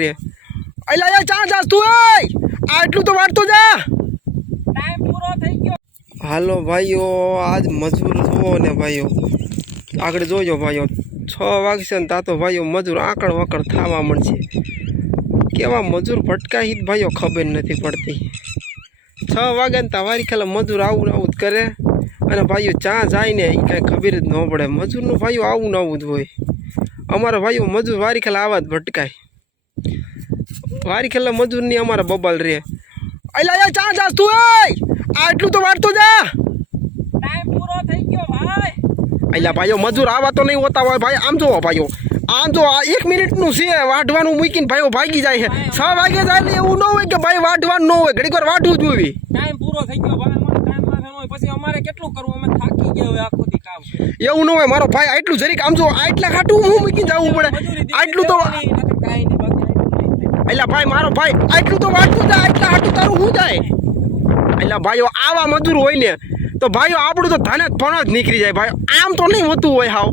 રે અલા યાર ચા જાસ તું આટલું તો વાળતો જા ટાઈમ પૂરો થઈ ગયો। હાલો ભાઈઓ આજ મજૂર જુઓ ને ભાઈઓ આગળ જોજો ભાઈઓ 6 વાગશે ને તા તો ભાઈઓ મજૂર આકડ વાકડ થવા મળશે કેવા મજૂર ભટકાઈ ભાઈઓ ખબર નથી પડતી 6 વાગે ને તમારી ખ્યાલ મજૂર આવું આવું જ કરે અને ભાઈઓ ચા જાય ને એ કાંઈ ખબર જ ન પડે મજૂરનું ભાઈઓ આવું જ હોય અમારા ભાઈઓ મજૂર વારી ખ્યાલ આવા જ ભટકાય વારી ખ્યાલ મજૂરની અમારા બબાલ રે અલા યાર ચા જાસ તું આટલું તો વાળતો જા ટાઈમ પૂરો થઈ ગયો ભાઈ। અલા ભાઈઓ મજૂર આવા તો નહીં હોતા હોય ભાઈ આમ જો ભાઈઓ આમ જો 1 મિનિટનું છે વાઢવાનું મૂકીને ભાઈઓ ભાગી જાય છે 6 વાગે જાય એટલે એવું ન હોય કે ભાઈ વાઢવાનું ન હોય ઘડીક વાર વાઢવું જોઈએ ટાઈમ પૂરો થઈ ગયો ભાઈ અમારે ટાઈમ લાગે હોય પછી અમારે કેટલું કરવું અમે થાકી ગયા હવે આખો દી કામ એવું ન હોય મારો ભાઈ આટલું જરીક આમ જો આટલા ખાટું હું મૂકીને જવું પડે આટલું તો કાઈ નહીં બાકી અલા ભાઈ મારો ભાઈ આટલું તો વાઢવું જાય આટલા ખાટું તારું શું જાય અલા ભાઈઓ આવા મજૂર હોય ને તો ભાઈઓ આપણું તો ધન જ ફણ જ નીકળી જાય ભાઈ આમ તો નહીં હોતું હોય હાવ